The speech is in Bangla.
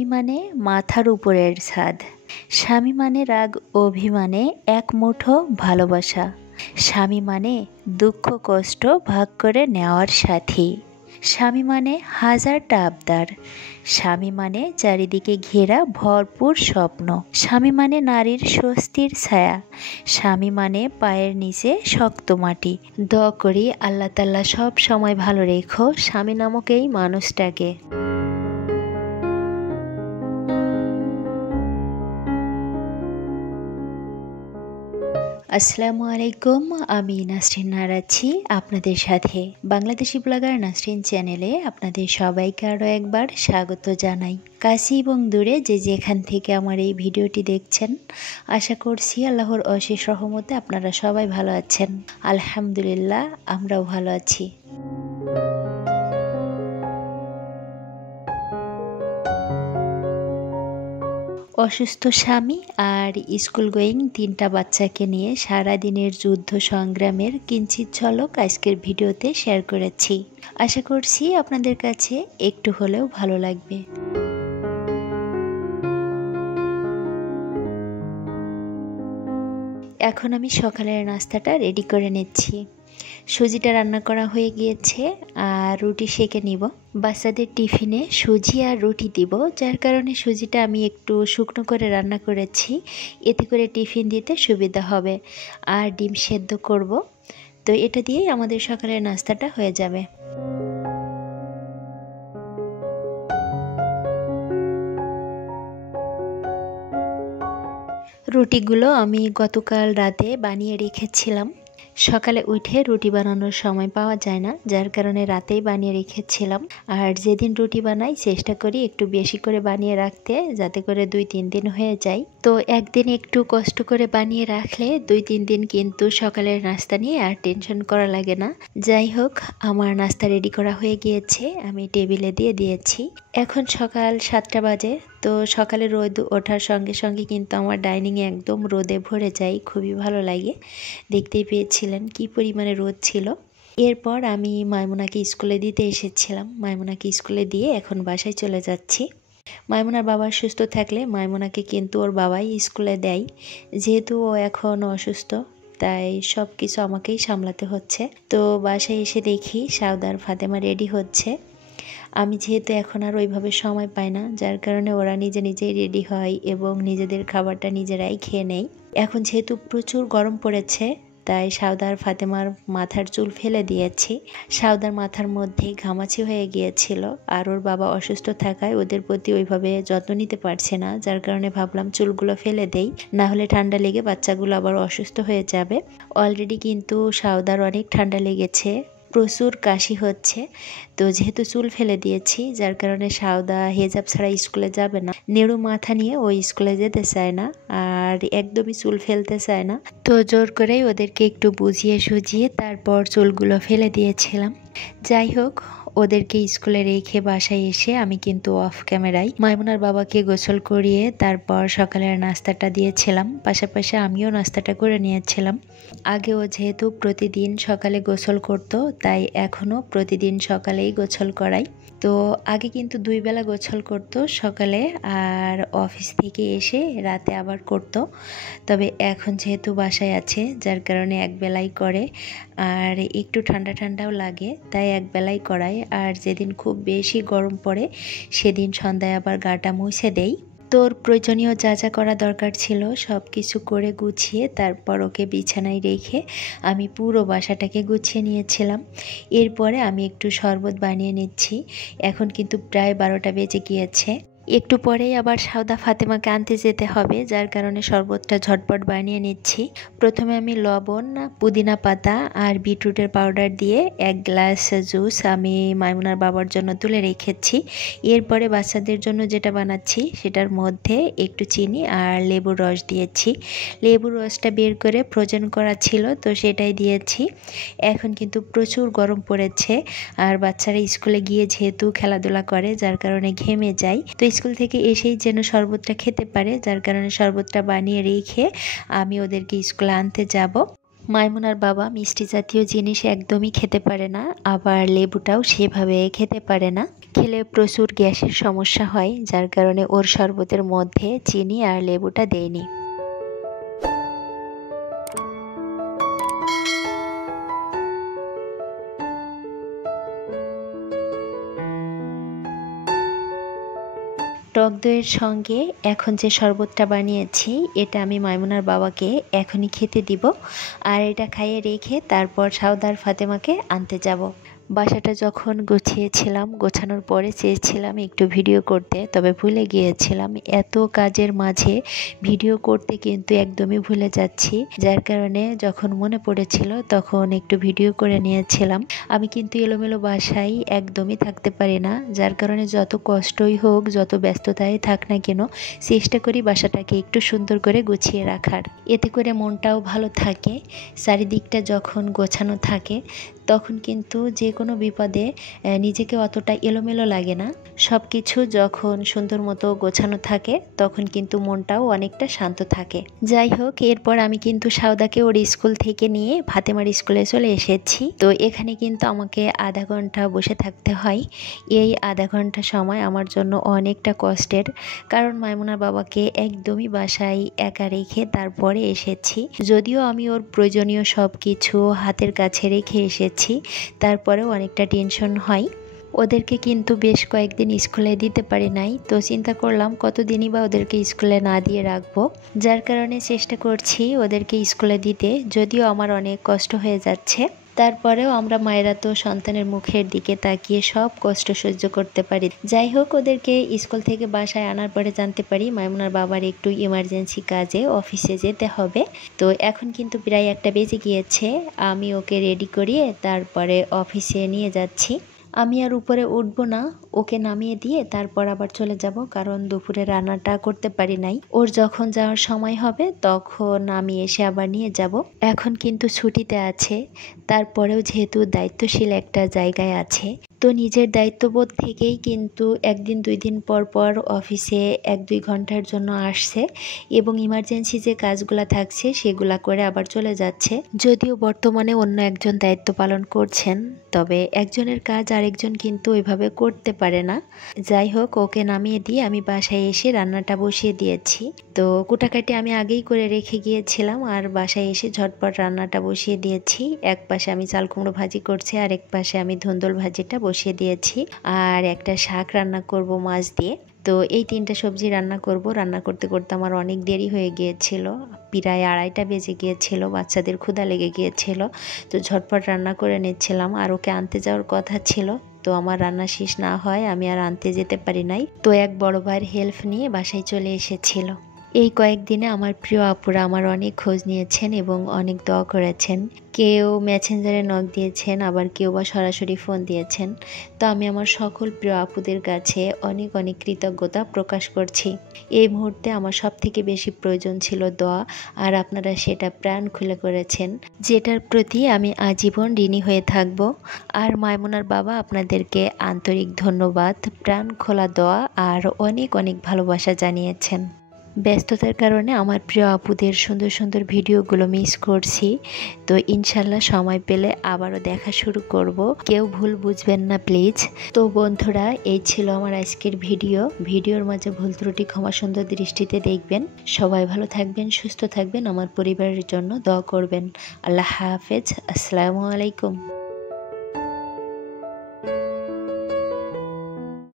স্বামী মানে মাথার উপরের ছাদ, স্বামী মানে রাগ অভিমানে এক মুঠো ভালোবাসা, স্বামী মানে দুঃখ কষ্ট ভাগ করে নেওয়ার সাথী, স্বামী মানে হাজারটা আবদার, স্বামী মানে চারিদিকে ঘেরা ভরপুর স্বপ্ন, স্বামী মানে নারীর স্বস্তির ছায়া, স্বামী মানে পায়ের নিচে শক্ত মাটি। দোয়া করি আল্লাহ তাআলা সব সময় ভালো রেখো স্বামী নামক এই মানুষটাকে। আসসালামু আলাইকুম, আমি নাসরিন নারাচ্ছি আপনাদের সাথে। বাংলাদেশি ব্লগার নাসরিন চ্যানেলে আপনাদের সবাইকে আরও একবার স্বাগত জানাই। কাছে এবং দূরে যে যেখান থেকে আমার এই ভিডিওটি দেখছেন, আশা করছি আল্লাহর অশেষ রহমতে আপনারা সবাই ভালো আছেন। আলহামদুলিল্লাহ, আমরাও ভালো আছি। অসুস্থ স্বামী আর স্কুল গোয়িং 3টা বাচ্চাকে নিয়ে সারাদিনের যুদ্ধ সংগ্রামের কিঞ্চিত ঝলক আজকের ভিডিওতে শেয়ার করেছি। আশা করছি আপনাদের কাছে একটু হলেও ভালো লাগবে। এখন আমি সকালের নাস্তাটা রেডি করে নিচ্ছি। সুজিটা রান্না করা হয়ে গিয়েছে আর রুটি সেঁকে নিব। বাচ্চাদের টিফিনে সুজি আর রুটি দিব, যার কারণে সুজিটা আমি একটু শুকনো করে রান্না করেছি, এতে করে টিফিন দিতে সুবিধা হবে। আর ডিম সেদ্ধ করব, তো এটা দিয়েই আমাদের সকালের নাস্তাটা হয়ে যাবে। রুটিগুলো আমি গতকাল রাতে বানিয়ে রেখেছিলাম। সকালে উঠে রুটি বানানোর সময় পাওয়া যায় না, যার কারণে রাতেই বানিয়ে রেখেছিলাম। আর যেদিন রুটি বানাই চেষ্টা করি একটু বেশি করে বানিয়ে রাখতে, যাতে করে 2-3 দিন হয়ে যায়। তো একদিন একটু কষ্ট করে বানিয়ে রাখলে 2-3 দিন কিন্তু সকালের নাস্তা নিয়ে আর টেনশন করা লাগে না। যাই হোক, আমার নাস্তা রেডি করা হয়ে গিয়েছে, আমি টেবিলে দিয়ে দিয়েছি। এখন সকাল 7টা বাজে। তো সকালে রোদ ওঠার সঙ্গে সঙ্গে কিন্তু আমার ডাইনিংয়ে একদম রোদে ভরে যায়, খুবই ভালো লাগে। দেখতেই পেয়েছিলেন কি পরিমাণে রোদ ছিল। এরপর আমি মাইমুনাকে স্কুলে দিতে এসেছিলাম। মাইমুনাকে স্কুলে দিয়ে এখন বাসায় চলে যাচ্ছি। মাইমুনার বাবা সুস্থ থাকলে মাইমুনাকে কিন্তু ওর বাবাই স্কুলে দেয়, যেহেতু ও এখন অসুস্থ তাই সব কিছু আমাকেই সামলাতে হচ্ছে। তো বাসায় এসে দেখি সাউদার ফাতেমা রেডি হচ্ছে। আমি যেহেতু এখন আর ওইভাবে সময় পাই না, যার কারণে ওরা নিজেই রেডি হয় এবং নিজেদের খাবারটা নিজেরাই খেয়ে নেয়। এখন যেহেতু প্রচুর গরম পড়েছে, তাই সাউদার ফাতেমার মাথার চুল ফেলে দিয়েছি। সাউদার মাথার মধ্যে ঘামাচি হয়ে গিয়েছিল, আর ওর বাবা অসুস্থ থাকায় ওদের প্রতি ওইভাবে যত্ন নিতে পারছে না, যার কারণে ভাবলাম চুলগুলো ফেলে দেই, না হলে ঠান্ডা লেগে বাচ্চাগুলো আবার অসুস্থ হয়ে যাবে। অলরেডি কিন্তু সাউদার অনেক ঠান্ডা লেগেছে, প্রচুর কাশি হচ্ছে। তো যেহেতু চুল ফেলে দিয়েছি, যার কারণে সাউদা হেজাব ছাড়া স্কুলে যাবে না। নেড়ু মাথা নিয়ে ও স্কুলে যেতে চায় না আর একদমই চুল ফেলতে চায় না। তো জোর করেই ওদেরকে একটু বুঝিয়ে সুঝিয়ে তারপর চুলগুলো ফেলে দিয়েছিলাম। যাই হোক, ওদেরকে স্কুলে রেখে বাসায় এসে আমি কিন্তু অফ ক্যামেরায় মাইমুনার বাবাকে গোসল করিয়ে তারপর সকালের নাস্তাটা দিয়েছিলাম, পাশাপাশি আমিও নাস্তাটা করে নিয়েছিলাম। আগেও যেহেতু প্রতিদিন সকালে গোসল করতো, তাই এখনও প্রতিদিন সকালেই গোসল করাই। তো আগে কিন্তু 2 বেলা গোসল করতো, সকালে আর অফিস থেকে এসে রাতে আবার করতো। তবে এখন যেহেতু বাসায় আছে, যার কারণে 1 বেলাই করে। আর একটু ঠান্ডাও লাগে, তাই 1 বেলাই করায়। আর যেদিন খুব বেশি গরম পড়ে সেদিন সন্ধ্যায় আবার গাটা মুছে দেই। তোর প্রয়োজনীয় যা যা করা দরকার ছিল সব কিছু করে গুছিয়ে তারপর ওকে বিছানায় রেখে আমি পুরো বাসাটাকে গুছিয়ে নিয়েছিলাম। এরপরে আমি একটু শরবত বানিয়ে নিচ্ছি। এখন কিন্তু প্রায় 12টা বেজে গিয়েছে। একটু পরেই আবার সাউদা ফাতেমাকে আনতে যেতে হবে, যার কারণে শরবতটা ঝটপট বানিয়ে নিচ্ছি। প্রথমে আমি লবণ, পুদিনা পাতা আর বিটরুটের পাউডার দিয়ে 1 গ্লাস জুস আমি মাইমুনার বাবার জন্য তুলে রেখেছি। এরপরে বাচ্চাদের জন্য যেটা বানাচ্ছি সেটার মধ্যে একটু চিনি আর লেবুর রস দিয়েছি। লেবুর রসটা বের করে ফ্রোজেন করা ছিল, তো সেটাই দিয়েছি। এখন কিন্তু প্রচুর গরম পড়েছে আর বাচ্চারা স্কুলে গিয়ে যেহেতু খেলাধুলা করে, যার কারণে ঘেমে যায়। তো স্কুল থেকে এসেই যেন শরবতটা খেতে পারে, যার কারণে শরবতটা বানিয়ে রেখে আমি ওদেরকে স্কুলে আনতে যাব। মাইমুনার বাবা মিষ্টি জাতীয় জিনিস একদমই খেতে পারে না, আবার লেবুটাও সেভাবে খেতে পারে না। খেলে প্রচুর গ্যাসের সমস্যা হয়, যার কারণে ওর শরবতের মধ্যে চিনি আর লেবুটা দেইনি। টক দইয়ের সঙ্গে এখন যে শরবতটা বানিয়েছি এটা আমি মাইমুনার বাবাকে এখনই খেতে দিব, আর এটা খাইয়ে রেখে তারপর সাউদার ফাতেমাকে আনতে যাব। বাসাটা যখন গুছিয়েছিলাম, গোছানোর পরে চেয়েছিলাম একটু ভিডিও করতে, তবে ভুলে গিয়েছিলাম। এত কাজের মাঝে ভিডিও করতে কিন্তু একদমই ভুলে যাচ্ছি, যার কারণে যখন মনে পড়েছিল তখন একটু ভিডিও করে নিয়েছিলাম। আমি কিন্তু এলোমেলো বাসায় একদমই থাকতে পারি না, যার কারণে যত কষ্টই হোক, যত ব্যস্ততায় থাক না কেন, চেষ্টা করি বাসাটাকে একটু সুন্দর করে গুছিয়ে রাখার। এতে করে মনটাও ভালো থাকে। চারিদিকটা যখন গোছানো থাকে তখন কিন্তু যে কোনো বিপদে নিজেকে অতটা এলোমেলো লাগে না। সব কিছু যখন সুন্দর মতো গোছানো থাকে তখন কিন্তু মনটাও অনেকটা শান্ত থাকে। যাই হোক, এরপর আমি কিন্তু সাউদাকে ওর স্কুল থেকে নিয়ে ফাতেমার স্কুলে চলে এসেছি। তো এখানে কিন্তু আমাকে আধা ঘন্টা বসে থাকতে হয়। এই আধা ঘন্টা সময় আমার জন্য অনেকটা কষ্টের, কারণ মাইমুনার বাবাকে একদমই বাসায় একা রেখে তারপরে এসেছি। যদিও আমি ওর প্রয়োজনীয় সব কিছু হাতের কাছে রেখে এসেছি, তারপরেও অনেকটা টেনশন হয়। ওদেরকে কিন্তু বেশ কয়েকদিন স্কুলে দিতে পারি নাই, তো চিন্তা করলাম কতদিনই বা ওদেরকে স্কুলে না দিয়ে রাখবো, যার কারণে চেষ্টা করছি ওদেরকে স্কুলে দিতে। যদিও আমার অনেক কষ্ট হয়ে যাচ্ছে, তারপরেও আমরা মায়েরা তো সন্তানের মুখের দিকে তাকিয়ে সব কষ্ট সহ্য করতে পারি। যাই হোক, ওদেরকে স্কুল থেকে বাসায় আনার পরে জানতে পারি মাইমুনার বাবার একটু ইমার্জেন্সি কাজে অফিসে যেতে হবে। তো এখন কিন্তু প্রায় 1টা বেজে গিয়েছে। আমি ওকে রেডি করিয়ে তারপরে অফিসে নিয়ে যাচ্ছি। আমি আর উপরে উঠবো না, ওকে নামিয়ে দিয়ে তারপর আবার চলে যাব, কারণ দুপুরে রান্নাটা করতে পারি নাই। ওর যখন যাওয়ার সময় হবে তখন আমি এসে আবার নিয়ে যাব। এখন কিন্তু ছুটিতে আছে, তারপরেও যেহেতু দায়িত্বশীল একটা জায়গায় আছে, তো নিজের দায়িত্ববোধ থেকেই কিন্তু 1 দিন 2 দিন পর পর অফিসে 1-2 ঘন্টার জন্য আসছে এবং ইমার্জেন্সি যে কাজগুলা থাকছে সেগুলা করে আবার চলে যাচ্ছে। যদিও বর্তমানে অন্য একজন দায়িত্ব পালন করছেন, তবে একজনের কাজ আরেকজন কিন্তু ওইভাবে করতে পারে না। যাই হোক, ওকে নামিয়ে দিয়ে আমি বাসায় এসে রান্নাটা বসিয়ে দিয়েছি। তো কুটাকাটি আমি আগেই করে রেখে গিয়েছিলাম, আর বাসায় এসে ঝটপট রান্নাটা বসিয়ে দিয়েছি। এক পাশে আমি চাল কুমড়ো ভাজি করছি, আর এক পাশে আমি ধুন্দুল ভাজিটা বসিয়ে দিয়েছি, আর একটা শাক রান্না করব মাছ দিয়ে। তো এই 3টা সবজি রান্না করব। রান্না করতে করতে আমার অনেক দেরি হয়ে গিয়েছিল, প্রায় 2:30টা বেজে গিয়েছিল। বাচ্চাদের ক্ষুধা লেগে গিয়েছিল, তো ঝটপট রান্না করে নিচ্ছিলাম। আর ওকে আনতে যাওয়ার কথা ছিল, তো আমার রান্না শেষ না হয় আমি আর আনতে যেতে পারি নাই। তো এক বড় ভাইয়ের হেল্প নিয়ে বাসায় চলে এসেছিল। এই কয়েকদিনে আমার প্রিয় আপুরা আমার অনেক খোঁজ নিয়েছেন এবং অনেক দোয়া করেছেন। কেউ মেসেঞ্জারে নক দিয়েছেন, আবার কেউ বা সরাসরি ফোন দিয়েছেন। তো আমি আমার সকল প্রিয় আপুদের কাছে অনেক অনেক কৃতজ্ঞতা প্রকাশ করছি। এই মুহূর্তে আমার সব থেকে বেশি প্রয়োজন ছিল দোয়া, আর আপনারা সেটা প্রাণ খুলে করেছেন, যেটার প্রতি আমি আজীবন ঋণী হয়ে থাকব। আর মাইমুনার বাবা, আপনাদেরকে আন্তরিক ধন্যবাদ। প্রাণ খোলা দোয়া আর অনেক অনেক ভালোবাসা জানিয়েছেন। ব্যস্ততার কারণে আমার প্রিয় আপুদের সুন্দর সুন্দর ভিডিওগুলো মিস করছি, তো ইনশাল্লাহ সময় পেলে আবারও দেখা শুরু করব। কেউ ভুল বুঝবেন না প্লিজ। তো বন্ধুরা, এই ছিল আমার আজকের ভিডিওর মাঝে ভুল ত্রুটি ক্ষমা সুন্দর দৃষ্টিতে দেখবেন। সবাই ভালো থাকবেন, সুস্থ থাকবেন, আমার পরিবারের জন্য দোয়া করবেন। আল্লাহ হাফেজ। আসসালামু আলাইকুম।